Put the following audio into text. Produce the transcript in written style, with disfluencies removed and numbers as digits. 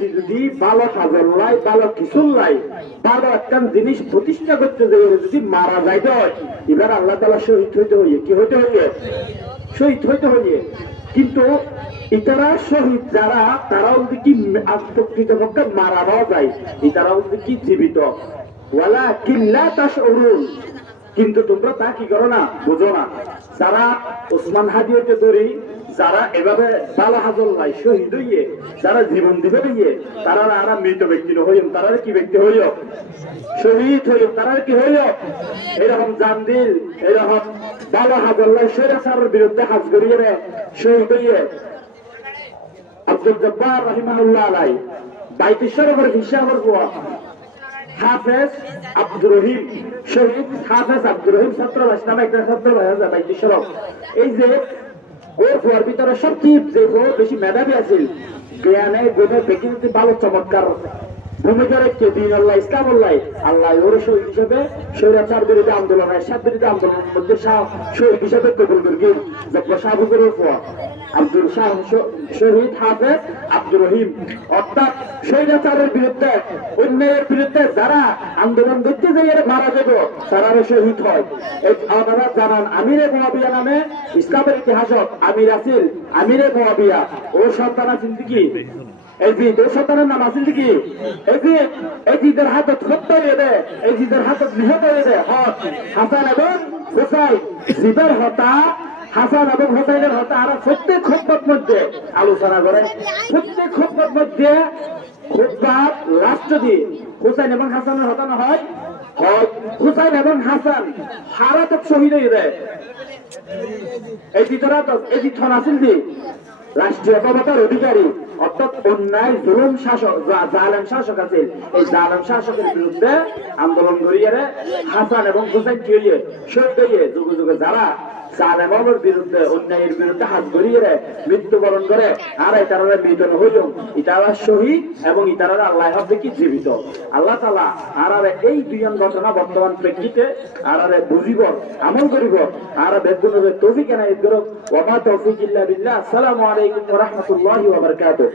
ব্যক্তি যদি ভালো হাজার লাই ভালো কিছু লাই ভালো একটা জিনিস প্রতিষ্ঠা করতে যাবে যদি মারা যাইতে হয় এবার আল্লাহ তাআলা শহীদ হইতে হইয়ে কি হইতে হইয়ে শহীদ হইতে হইয়ে কিন্তু ইতারা শহীদ যারা তারাও কি প্রকৃতপক্ষে মারা পাওয়া যায় ইতারাও কি জীবিত ওয়ালা কিল্লা তাশউরুন কিন্তু তোমরা তা কি করো না বুঝো না যারা ওসমান হাদিকে ধরি যারা এভাবে বালা হাজল নাই শহীদ হইয়ে যারা জীবন দিবে হইয়ে তারা আর মৃত ব্যক্তি হইম তারা কি ব্যক্তি হইল শহীদ হইল তারা কি হইল এরকম জানদিল এরকম বালা হাজল নাই স্বৈরাচারের বিরুদ্ধে হাজ করিয়ে শহীদ হইয়ে আব্দুল জব্বার রাহিমাহুল্লাহ আলাই বাইতুশ্বরের হিসাবের পোয়া হাফেজ আব্দুর রহিম শহীদ হাফেজ আব্দুর রহিম ছাত্র ভাই নামে একটা ছাত্র ভাই আছে বাইতুশ্বর এই যে ওর ফুয়ার ভিতরে সবচেয়ে যে বেশি মেধাবী আছিল জ্ঞানে গুণে বেকিনতে ভালো চমৎকার ভূমিকা রেখে দিন আল্লাহ ইসলাম আল্লাহ ওর শহীদ হিসেবে স্বৈরাচার বিরোধী আন্দোলন এরশাদ বিরোধী আন্দোলনের মধ্যে শহীদ হিসেবে কবুল করি শাহবুজুর আব্দুল শাহ শহীদ হাফেজ আব্দুর রহিম অর্থাৎ স্বৈরাচারের বিরুদ্ধে অন্যায়ের বিরুদ্ধে যারা আন্দোলন করতে যাই মারা যাব তারা শহীদ হয় আপনারা জানান আমিরে মুয়াবিয়া নামে ইসলামের ইতিহাসক আমির আসিল আমিরে মুয়াবিয়া ও সন্তান আছেন কি এজিদ ও সন্তানের নাম আছেন কি এজিদের হাতত হত্যা হয়ে দেয় এজিদের হাতত নিহত হয়ে দেয় হাসান এবং হুসাইন জিবের হত্যা হাসান এবং হোসাইনের হত্যা আর প্রত্যেক খুতবার মধ্যে আলোচনা করে প্রত্যেক খুতবার মধ্যে খুতবার লাস্ট দিয়ে হুসাইন এবং হাসানের হত্যা হয় হুসাইন এবং হাসান হারাতক শহীদ হয়ে দেয় এই জিতরা এই জি থন আসিল দি রাষ্ট্রীয় ক্ষমতার অধিকারী অর্থাৎ অন্যায় জুলুম শাসক জালেম শাসক আছে এই জালেম শাসকের বিরুদ্ধে আন্দোলন করিয়ে হাসান এবং হুসাইন চিয়ে শহীদ হয়ে যুগে যুগে যারা জালেমের বিরুদ্ধে অন্যায়ের বিরুদ্ধে হাত গড়িয়ে মৃত্যুবরণ করে আর এটারা মৃত হইল ইতারা শহীদ এবং ইতারা আল্লাহ হবে কি জীবিত আল্লাহ তাআলা আর এই দুইজন ঘটনা বর্তমান প্রেক্ষিতে আর বুঝিব আমল করিব আর বেদগুণের তৌফিক এনায়েত করুক ওয়া মা তৌফিক ইল্লা বিল্লাহ আসসালামু আলাইকুম ওয়া রাহমাতুল্লাহি ওয়া বারাকাতুহু